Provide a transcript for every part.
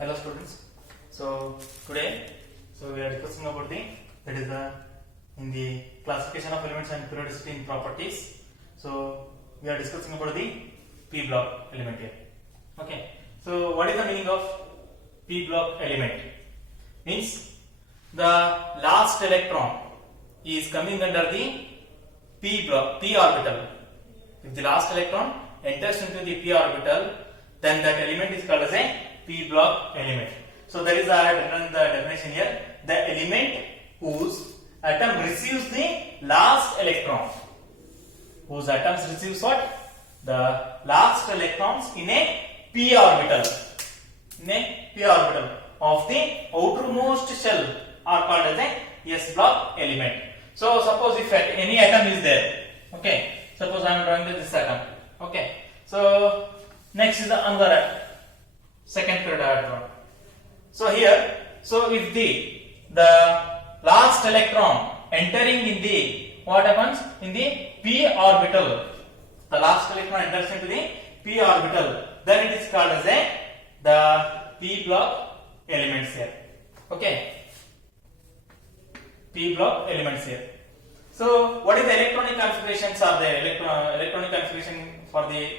Hello students. So today, we are discussing about in the classification of elements and periodicity in properties. So we are discussing about the p block element here. Okay. So what is the meaning of p block element? Means the last electron is coming under the p orbital. If the last electron enters into the p orbital, then that element is called as a p block element. So that is I have written the definition here. The element whose atom receives the last electron. Whose atoms receives what? The last electrons in a p orbital. In a p orbital of the outermost shell are called as a s block element. So suppose if any atom is there. Okay. Suppose I am drawing this atom. Okay. So next is the another second period I have drawn. So here, if the last electron entering in the what happens in the p orbital, the last electron enters into the p orbital, then it is called as the p block elements here. Okay, p block elements here. So what is the electronic configurations are there? Electronic configuration for the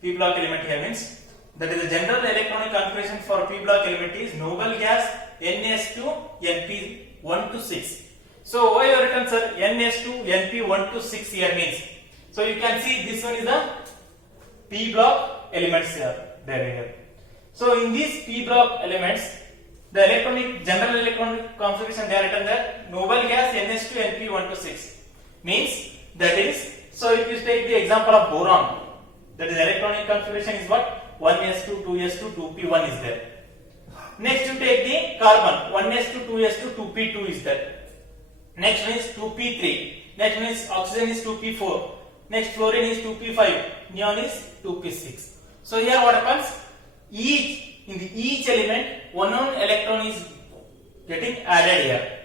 p block element here means that is the general electronic configuration for p block element is noble gas NS2 Np1 to 6. So why you have written sir NS2 Np1 to 6 here means, so you can see this one is the p block elements here. So in these p block elements, the general electronic configuration they are written there noble gas NS2 Np1 to 6 means that is, so if you take the example of boron, that is electronic configuration is what? 1s2, 2s2, 2p1 is there. Next you take the carbon, 1s2, 2s2, 2p2 is there. Next one is 2p3. Next one is oxygen is 2p4. Next fluorine is 2p5. Neon is 2p6. So here what happens? In each element, one electron is getting added here.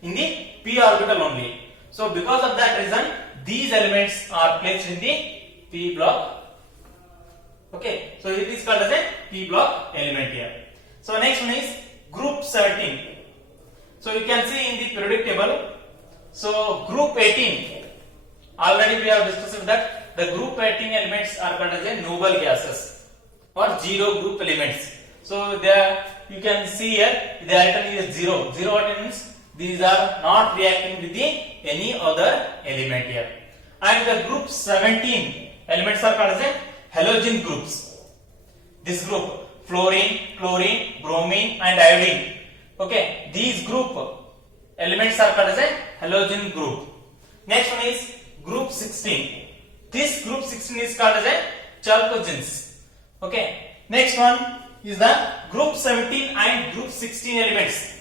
In the p orbital only. So because of that reason, these elements are placed in the p block. Okay, so it is called as a p block element here. So next one is group 17. So you can see in the periodic table. So group 18. Already we have discussed that the group 18 elements are called as a noble gases or zero group elements. So there you can see here the atom is 0. 0 what means? These are not reacting with any other element here. And the group 17 elements are called as a halogen groups. This group fluorine, chlorine, bromine and iodine. Okay, these group elements are called as a halogen group. Next one is group 16. This group 16 is called as a chalcogens. Okay, next one is the group 17 and group 16 elements.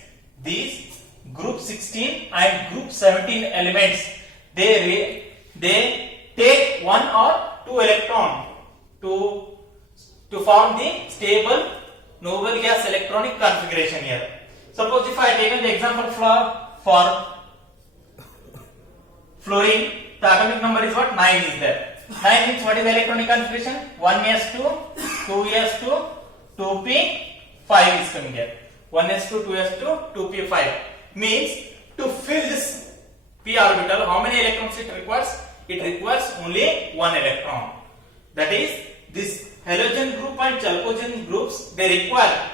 These group 16 and group 17 elements, they take one or two electron to form the stable noble gas electronic configuration here. Suppose if I take the example for fluorine, the atomic number is what? 9 is there. 9 means what is the electronic configuration? 1s2, 2s2, 2p5 is coming here. 1s2, 2s2, 2p5 means to fill this p orbital, how many electrons it requires? It requires only one electron. That is, this halogen group and chalcogen groups, they require,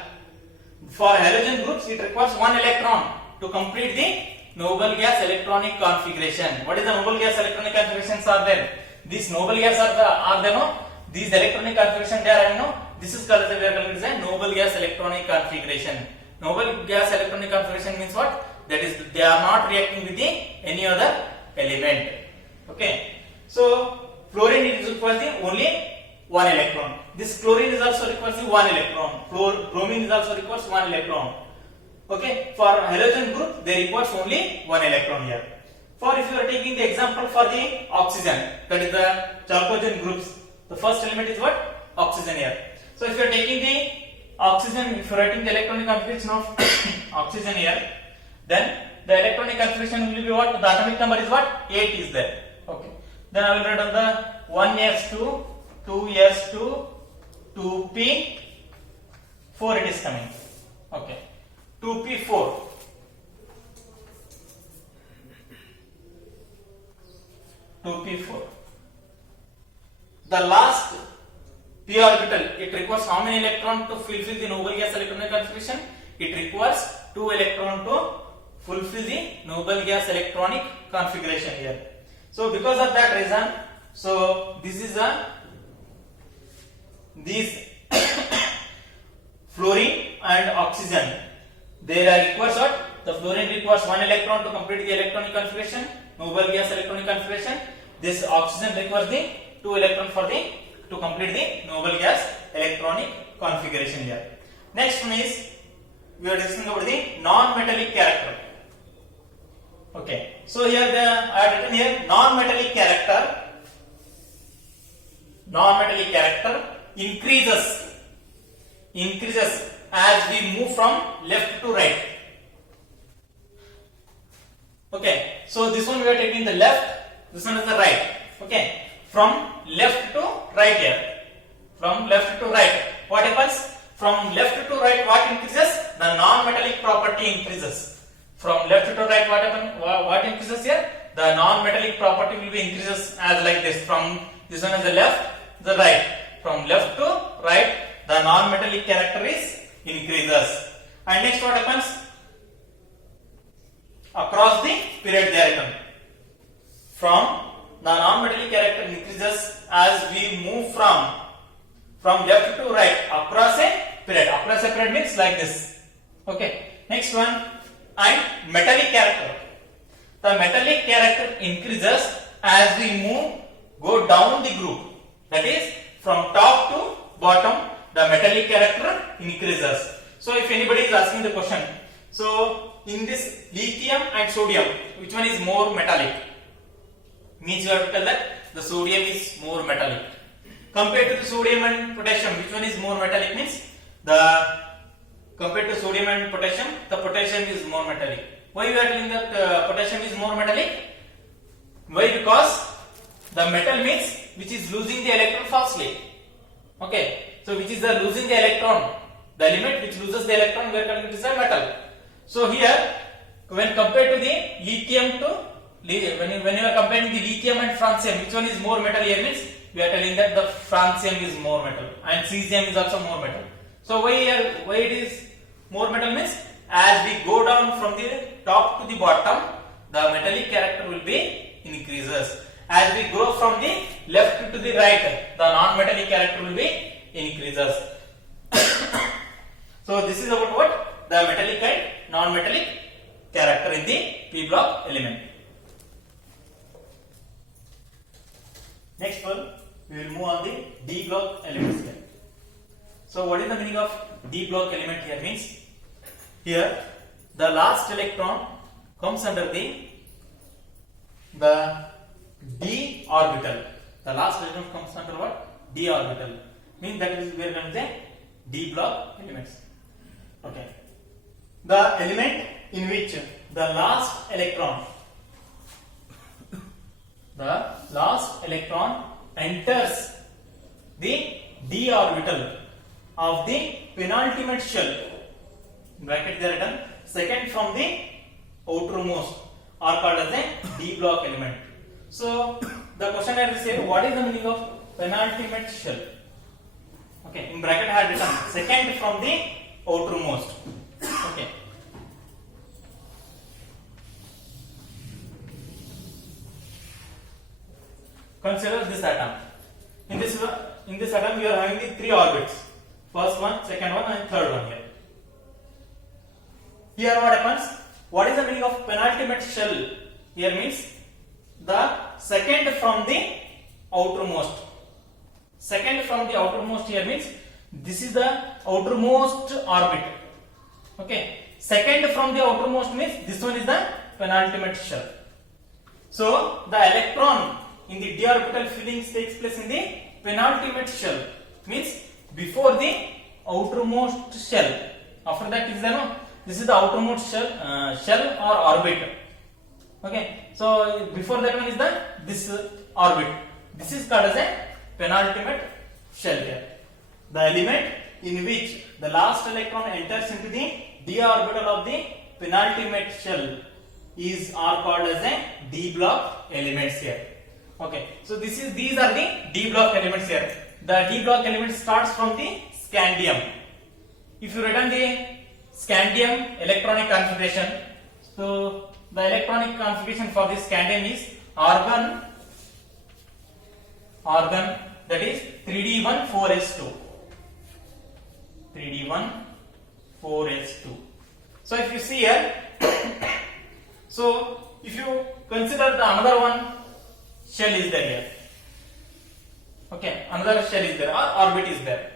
for halogen groups it requires one electron to complete the noble gas electronic configuration. What is the noble gas electronic configurations are there? These noble gas are there no? These electronic configuration there are no? This is called as a noble gas electronic configuration. Noble gas electronic configuration means what? That is, they are not reacting with any other element. Okay. So fluorine is requires only one electron. This chlorine is also requires one electron. Bromine is also requires one electron. Okay. For halogen group, they requires only one electron here. For if you are taking the example for the oxygen, that is the chalcogen groups, the first element is what? Oxygen here. So if you are taking the oxygen, if you are writing the electronic configuration of oxygen here, then the electronic configuration will be what? The atomic number is what? 8 is there. Okay. Then I will write on the 1s2, 2s2, 2p, 4 it is coming. Okay, 2p4. 2p4. The last p orbital, it requires how many electron to fulfill the noble gas electronic configuration? It requires 2 electron to fulfill the noble gas electronic configuration here. So because of that reason, so this is these fluorine and oxygen, they requires what? The fluorine requires 1 electron to complete the electronic configuration, noble gas electronic configuration. This oxygen requires the 2 electron for the to complete the noble gas electronic configuration here. Next one is we are discussing about the non-metallic character. Okay, so here I have written here non-metallic character. Non-metallic character increases as we move from left to right. Okay, so this one we are taking the left, this one is the right. Okay, from left to right here. From left to right, what happens? From left to right, what increases? The non-metallic property increases. From left to right, what happens? What increases here? The non-metallic property will be increases as like this. From this one is the left, the right. From left to right, the non-metallic character is increases. And next, what happens? Across the period they are written. From the non-metallic character increases as we move from left to right across a period. Across a period means like this. Okay. Next one, and metallic character. The metallic character increases as we go down the group. That is, from top to bottom, the metallic character increases. So if anybody is asking the question, so in this lithium and sodium, which one is more metallic? Means you have to tell that the sodium is more metallic. Compared to the sodium and potassium, which one is more metallic? Means compared to sodium and potassium, the potassium is more metallic. Why you are telling that potassium is more metallic? Why? Because the metal means which is losing the electron fastly. Okay, so which is the losing the electron, the element which loses the electron, we are calling it as a metal. So here, when compared to the lithium to when you are comparing the lithium and francium, which one is more metal here means we are telling that the francium is more metal and cesium is also more metal. So why it is more metal means as we go down from the top to the bottom, the metallic character will be increases. As we go from the left to the right, the non-metallic character will be increases. So this is about what? The metallic and non-metallic character in the p block element. Next one, we will move on the d block elements here. So what is the meaning of d block element here? Means here the last electron comes under the d orbital. The last electron comes under what? D orbital. Means that is we are going to say d block elements. Okay. The element in which the last electron enters the d orbital of the penultimate shell, bracket they are written, second from the outermost, are called as a d block element. So the question I will say, what is the meaning of penultimate shell? Okay, in bracket I have written second from the outermost. Okay. Consider this atom. In this atom, you are having the 3 orbits. First one, second one, and third one here. Here, what happens? What is the meaning of penultimate shell? Here means the second from the outermost. Second from the outermost here means this is the outermost orbit. Okay. Second from the outermost means this one is the penultimate shell. So the electron in the d orbital fillings takes place in the penultimate shell, means before the outermost shell. After that is this is the outermost shell or orbit. Okay, so before that one is this orbit. This is called as a penultimate shell here. The element in which the last electron enters into the d orbital of the penultimate shell are called as a d block elements here. Okay, so these are the d block elements here. The d block element starts from the scandium. If you return the scandium electronic configuration, so the electronic configuration for this scandium is argon, that is 3d1 4s2, 3d1 4s2. So if you see here, so if you consider the another one shell is there here, okay, another shell is there or orbit is there,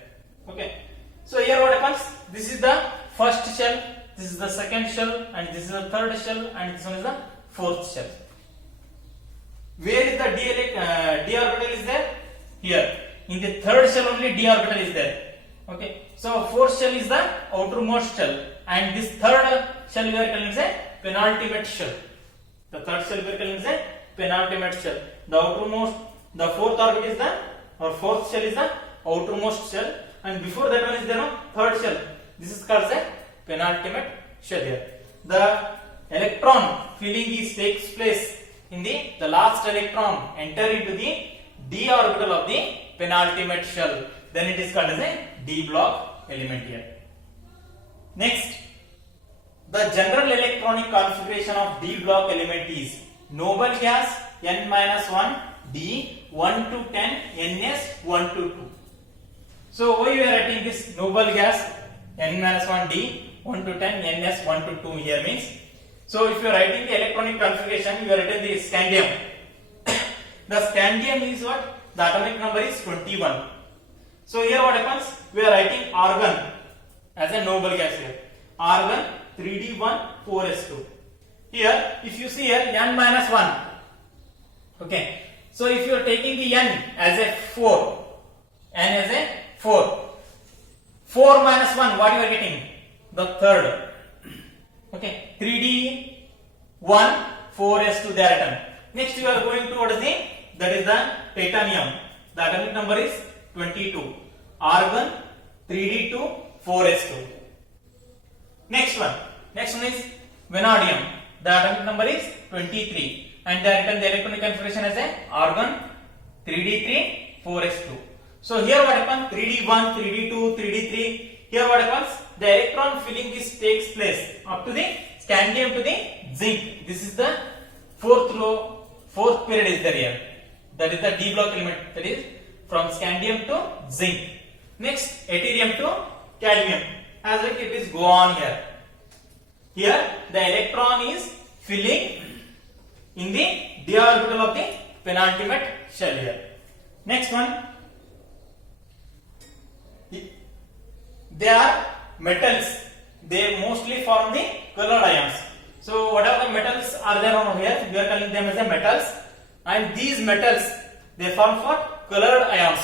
okay. So here what happens, this is the first shell, this is the second shell, and this is the third shell, and this one is the fourth shell. Where is the d orbital is there? Here. In the third shell only d orbital is there. Okay. So fourth shell is the outermost shell, and this third shell we are calling as a penultimate shell. The third shell we are calling as a penultimate shell. The fourth orbit is fourth shell is the outermost shell, and before that one is there no third shell. This is called as a penultimate shell here. The electron filling takes place in the last electron enter into the d orbital of the penultimate shell. Then it is called as a d block element here. Next, the general electronic configuration of d block element is noble gas n-1 d 1 to 10 ns 1 to 2. So why we are writing this noble gas n-1 d 1 to 10 ns 1 to 2 here means, so if you are writing the electronic configuration, you are writing the scandium. The scandium is what? The atomic number is 21. So here what happens? We are writing argon as a noble gas here. Argon 3d1 4s2. Here if you see here n-1. Okay. So if you are taking the n as a 4, n as a 4. 4 minus 1, what you are getting? The third. Okay, 3d1 4s2 they are written. Next you are going towards that is the titanium. The atomic number is 22. Argon 3d2 4s2. Next one is vanadium. The atomic number is 23, and they are written the electronic configuration as a argon 3d3 4s2. So here what happens? 3d1, 3d2, 3d3. Here what happens? The electron filling takes place up to the scandium to the zinc. This is the fourth period is there here. That is the d block element. That is from scandium to zinc. Next, yttrium to cadmium. As like it is go on here. Here the electron is filling in the d orbital of the penultimate shell here. Next one. They are metals. They mostly form the colored ions. So whatever the metals are there over here, we are calling them as the metals. And these metals, they form for colored ions.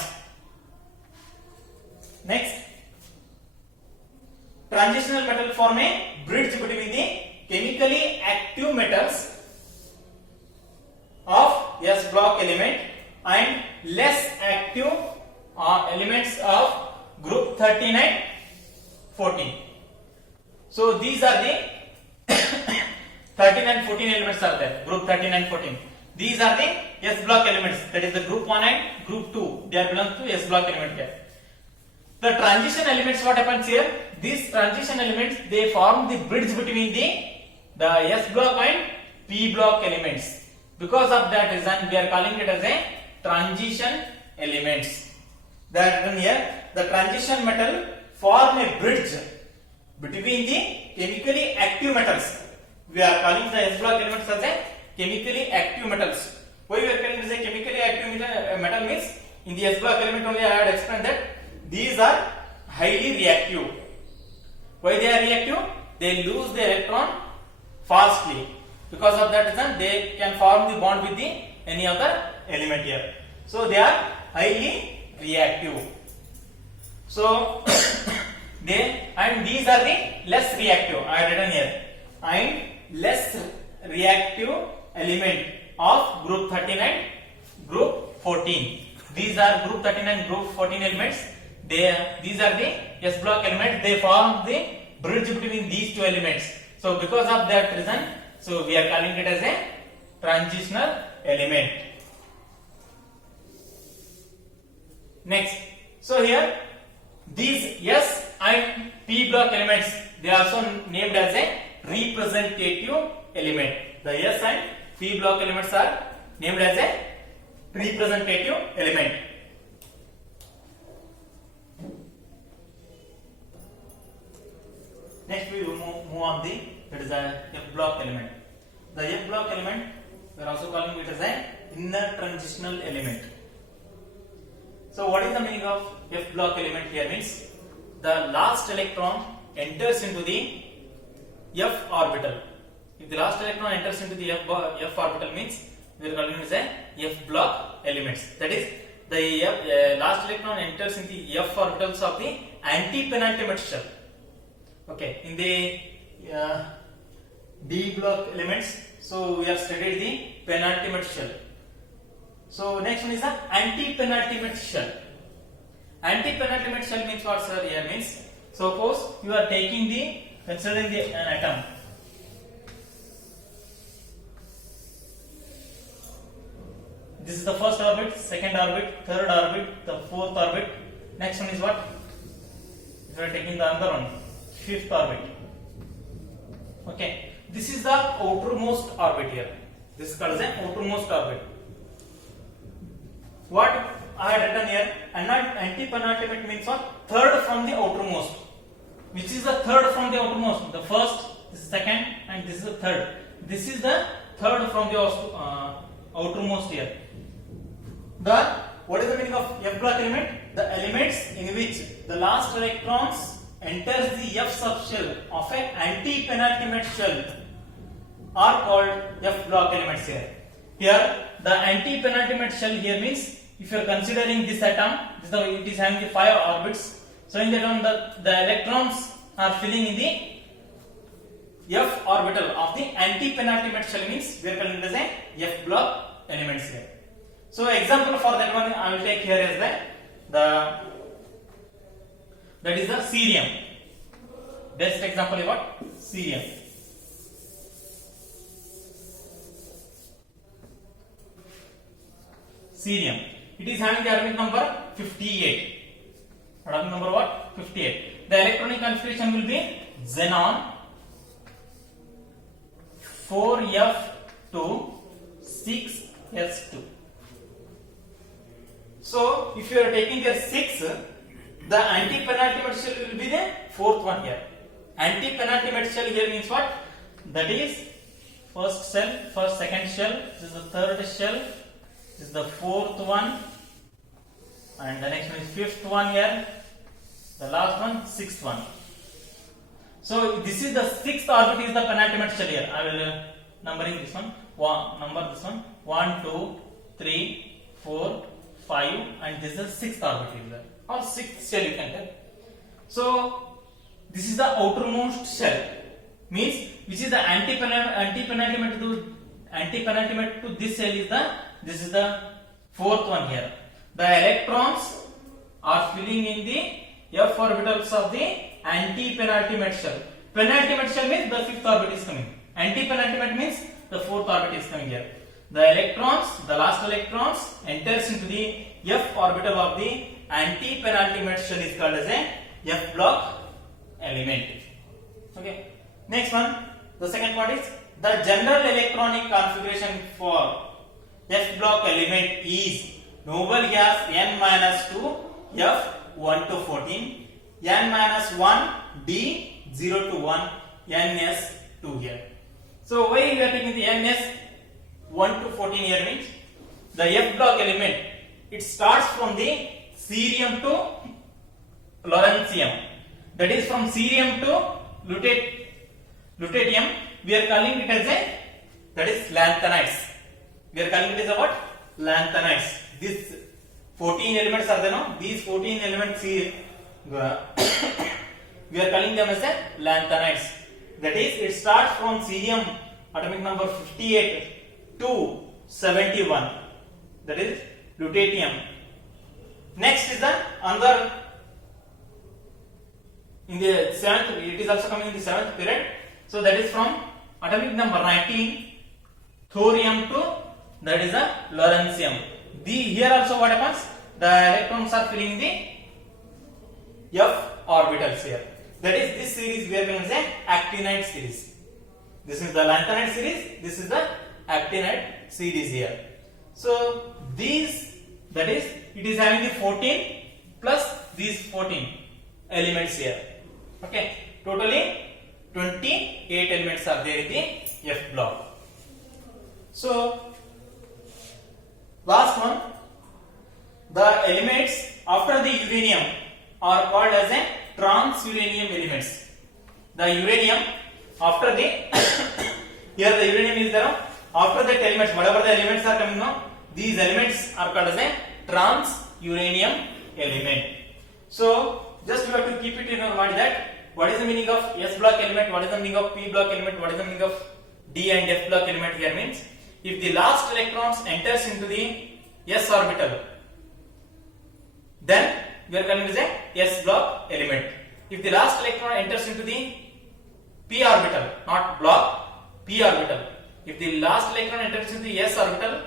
Next, transitional metal form a bridge between the chemically active metals of S block element and less active elements of group 39 14. So these are the 13 and 14 elements are there. Group 13 and 14. These are the S block elements. That is the group 1 and group 2. They are belong to S block element here. The transition elements, what happens here? These transition elements, they form the bridge between the S block and P block elements. Because of that reason, we are calling it as a transition elements. They are written here. The transition metal form a bridge between the chemically active metals. We are calling the S block elements as a chemically active metals. Why we are calling this a chemically active metal means, in the S block element only I had explained that these are highly reactive. Why they are reactive? They lose the electron fastly. Because of that reason, they can form the bond with the any other element here. So they are highly reactive. So these are the less reactive. I have written here. And less reactive element of group 13 and group 14. These are group 13 and group 14 elements. These are the s block element, they form the bridge between these two elements. So because of that reason, so we are calling it as a transitional element. Next, so here these s and p block elements, they are also named as a representative element. The s and p block elements are named as a representative element. Next we will move on the, that is a f block element. The f block element, we are also calling it as an inner transitional element. So what is the meaning of f block element here? Means the last electron enters into the f orbital. If the last electron enters into the f orbital, means we are calling it as a f block elements. That is, the last electron enters into the f orbitals of the anti-penultimate shell. Okay, in the d block elements, so we have studied the penultimate shell. So next one is the anti-penultimate shell. Anti-penultimate shell means what, sir? Here means, suppose you are taking the, considering an atom. This is the first orbit, second orbit, third orbit, the fourth orbit. Next one is what? If you are taking the other one, fifth orbit. Okay, this is the outermost orbit here. This is called as an outermost orbit. What I had written here, anti-penultimate means what? Third from the outermost. Which is the third from the outermost? The first, this is second, and this is the third. This is the third from the outermost here. What is the meaning of f block element? The elements in which the last electrons enters the f subshell of an anti-penultimate shell are called f block elements here. Here, the anti-penultimate shell here means, if you are considering this atom, it is having the 5 orbits. So in that one, the electrons are filling in the f orbital of the anti-penultimate shell, means we are calling it as a f block elements here. So example for that one I will take here is that is the cerium. Best example is what? Cerium. Cerium. It is having the atomic number 58. Atomic number what? 58. The electronic configuration will be xenon 4f2 6s2. So if you are taking the 6, the anti-penultimate shell will be the fourth one here. Anti-penultimate shell here means what? That is first shell, first second shell, this is the third shell, this is the fourth one, and the next one is fifth one here, the last one, sixth one. So this is the sixth orbit is the penultimate shell here. I will numbering this one. Number this one. 1, 2, 3, 4, 5, and this is the sixth orbit here, or sixth shell you can tell. So this is the outermost shell, means which is the anti-penultimate to this shell is this is the fourth one here. The electrons are filling in the f orbitals of the anti-penultimate shell. Penultimate shell means the fifth orbit is coming. Anti-penultimate means the fourth orbit is coming here. The electrons, the last electrons enters into the f orbital of the anti-penultimate shell is called as a f block element. Okay. Next one, the second part is the general electronic configuration for f block element is noble gas n-2 f1 to 14, n-1 d 0 to 1, ns2 here. So why we are taking the ns1 to 14 here means the f block element, it starts from the cerium to lawrencium. That is from cerium to lutetium. We are calling it as a, that is lanthanides. We are calling it as a what? Lanthanides. These 14 elements are there, no? These 14 elements here, we are calling them as a lanthanides. That is, it starts from cerium atomic number 58 to 71. That is lutetium. Next is the another in the seventh, it is also coming in the seventh period. So that is from atomic number 19, thorium to that is a lawrencium. Here also what happens? The electrons are filling the f orbitals here. That is, this series we are going to say actinide series. This is the lanthanide series. This is the actinide series here. So these, that is, it is having the 14 plus these 14 elements here. Okay, totally 28 elements are there in the F block. So last one, the elements after the uranium are called as a trans-uranium elements. The uranium after the here the uranium is there. After that elements, whatever the elements are coming now, these elements are called as a trans-uranium element. So just you have to keep it in your mind that what is the meaning of S block element, what is the meaning of P block element, what is the meaning of D and F block element here means if the last electrons enters into the S orbital, then we are calling it as a S block element. If the last electron enters into the P orbital, not block, P orbital. If the last electron enters into the S orbital,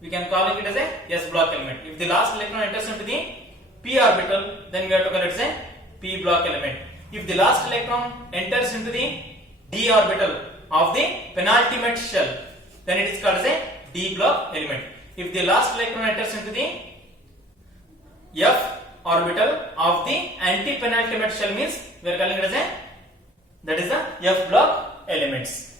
we can call it as a S block element. If the last electron enters into the P orbital, then we have to call it as a P block element. If the last electron enters into the D orbital of the penultimate shell, then it is called as a D block element. If the last electron enters into the F orbital of the anti-penultimate shell means we are calling it as a, that is the F block elements.